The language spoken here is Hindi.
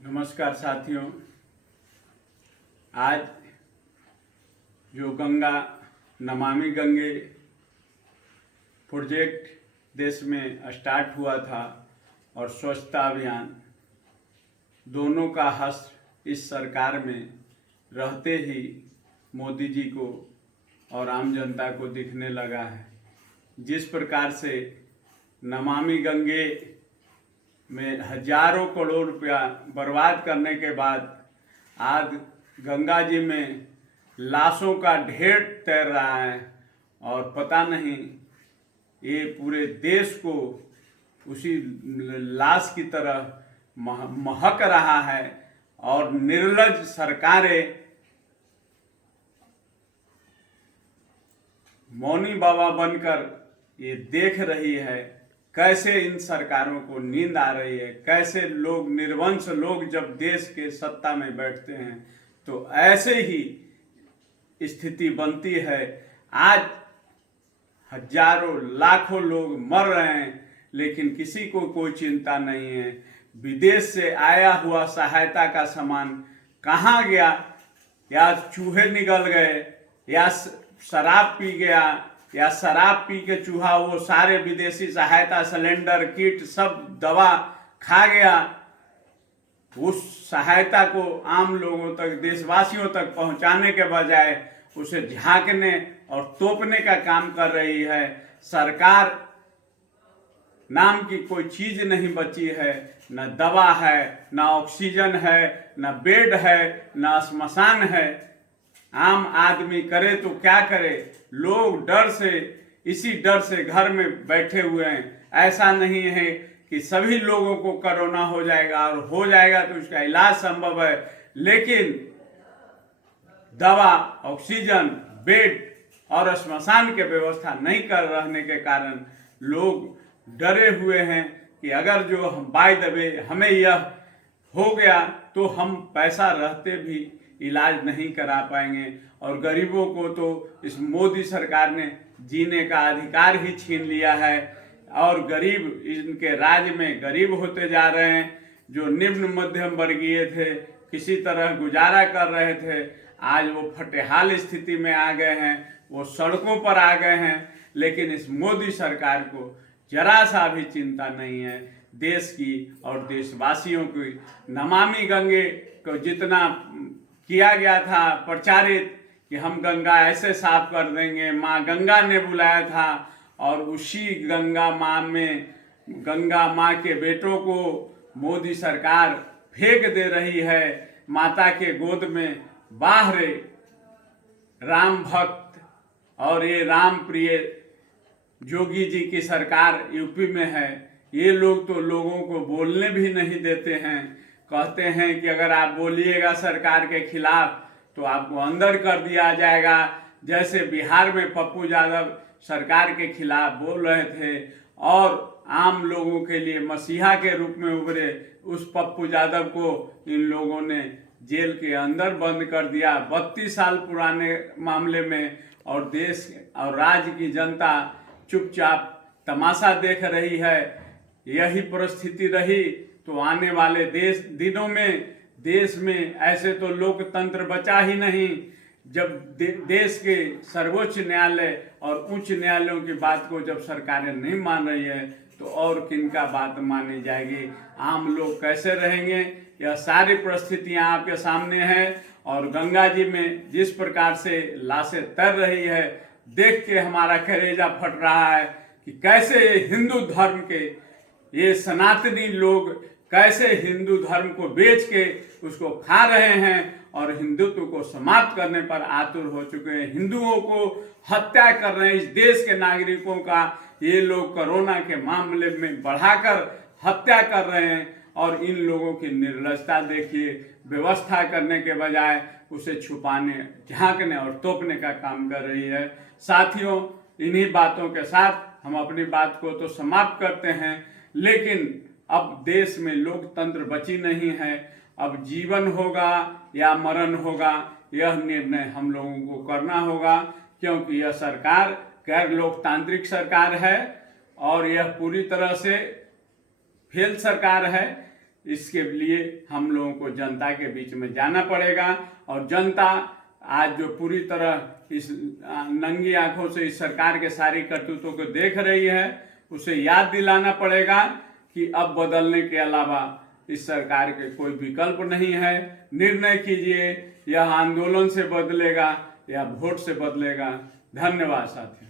नमस्कार साथियों। आज जो गंगा नमामि गंगे प्रोजेक्ट देश में स्टार्ट हुआ था और स्वच्छता अभियान, दोनों का हस्त इस सरकार में रहते ही मोदी जी को और आम जनता को दिखने लगा है। जिस प्रकार से नमामि गंगे में हजारों करोड़ रुपया बर्बाद करने के बाद आज गंगा जी में लाशों का ढेर तैर रहा है और पता नहीं ये पूरे देश को उसी लाश की तरह महक रहा है। और निर्लज्ज सरकारें मौनी बाबा बनकर ये देख रही है कैसे इन सरकारों को नींद आ रही है, कैसे लोग निर्वंश लोग जब देश के सत्ता में बैठते हैं तो ऐसे ही स्थिति बनती है। आज हजारों लाखों लोग मर रहे हैं लेकिन किसी को कोई चिंता नहीं है। विदेश से आया हुआ सहायता का सामान कहाँ गया, या चूहे निगल गए, या शराब पी गया, या शराब पी के चूहा वो सारे विदेशी सहायता सिलेंडर किट सब दवा खा गया। उस सहायता को आम लोगों तक, देशवासियों तक पहुंचाने के बजाय उसे झांकने और तोपने का काम कर रही है सरकार। नाम की कोई चीज नहीं बची है, न दवा है, न ऑक्सीजन है, न बेड है, न श्मशान है। आम आदमी करे तो क्या करे, लोग डर से, इसी डर से घर में बैठे हुए हैं। ऐसा नहीं है कि सभी लोगों को कोरोना हो जाएगा, और हो जाएगा तो उसका इलाज संभव है, लेकिन दवा, ऑक्सीजन, बेड और श्मशान की व्यवस्था नहीं कर रहने के कारण लोग डरे हुए हैं कि अगर जो हम बाय द वे हमें यह हो गया तो हम पैसा रहते भी इलाज नहीं करा पाएंगे। और गरीबों को तो इस मोदी सरकार ने जीने का अधिकार ही छीन लिया है और गरीब इनके राज्य में गरीब होते जा रहे हैं। जो निम्न मध्यम वर्गीय थे, किसी तरह गुजारा कर रहे थे, आज वो फटेहाल स्थिति में आ गए हैं, वो सड़कों पर आ गए हैं। लेकिन इस मोदी सरकार को जरा सा भी चिंता नहीं है देश की और देशवासियों की। नमामि गंगे को जितना किया गया था प्रचारित कि हम गंगा ऐसे साफ कर देंगे, माँ गंगा ने बुलाया था, और उसी गंगा माँ में गंगा माँ के बेटों को मोदी सरकार फेंक दे रही है माता के गोद में। बाहर राम भक्त और ये राम प्रिय जोगी जी की सरकार यूपी में है। ये लोग तो लोगों को बोलने भी नहीं देते हैं। कहते हैं कि अगर आप बोलिएगा सरकार के खिलाफ तो आपको अंदर कर दिया जाएगा। जैसे बिहार में पप्पू यादव सरकार के खिलाफ बोल रहे थे और आम लोगों के लिए मसीहा के रूप में उभरे, उस पप्पू यादव को इन लोगों ने जेल के अंदर बंद कर दिया 32 साल पुराने मामले में। और देश और राज्य की जनता चुपचाप तमाशा देख रही है। यही परिस्थिति रही तो आने वाले दिनों में देश में ऐसे तो लोकतंत्र बचा ही नहीं। जब देश के सर्वोच्च न्यायालय और उच्च न्यायालयों की बात को जब सरकारें नहीं मान रही है तो और किनका बात मानी जाएगी। आम लोग कैसे रहेंगे, यह सारी परिस्थितियां आपके सामने हैं। और गंगा जी में जिस प्रकार से लाशें तैर रही है देख के हमारा कलेजा फट रहा है कि कैसे हिंदू धर्म के ये सनातनी लोग कैसे हिंदू धर्म को बेच के उसको खा रहे हैं और हिंदुत्व को समाप्त करने पर आतुर हो चुके हैं। हिंदुओं को हत्या कर रहे हैं। इस देश के नागरिकों का ये लोग कोरोना के मामले में बढ़ाकर हत्या कर रहे हैं। और इन लोगों की निर्लजता देखिए, व्यवस्था करने के बजाय उसे छुपाने, झांकने और तोपने का काम कर रही है। साथियों, इन्हीं बातों के साथ हम अपनी बात को तो समाप्त करते हैं, लेकिन अब देश में लोकतंत्र बची नहीं है। अब जीवन होगा या मरण होगा, यह निर्णय हम लोगों को करना होगा, क्योंकि यह सरकार गैर लोकतांत्रिक सरकार है और यह पूरी तरह से फेल सरकार है। इसके लिए हम लोगों को जनता के बीच में जाना पड़ेगा और जनता आज जो पूरी तरह इस नंगी आंखों से इस सरकार के सारी करतूतों को देख रही है, उसे याद दिलाना पड़ेगा कि अब बदलने के अलावा इस सरकार के कोई विकल्प नहीं है। निर्णय कीजिए, यह आंदोलन से बदलेगा या वोट से बदलेगा। धन्यवाद साथियों।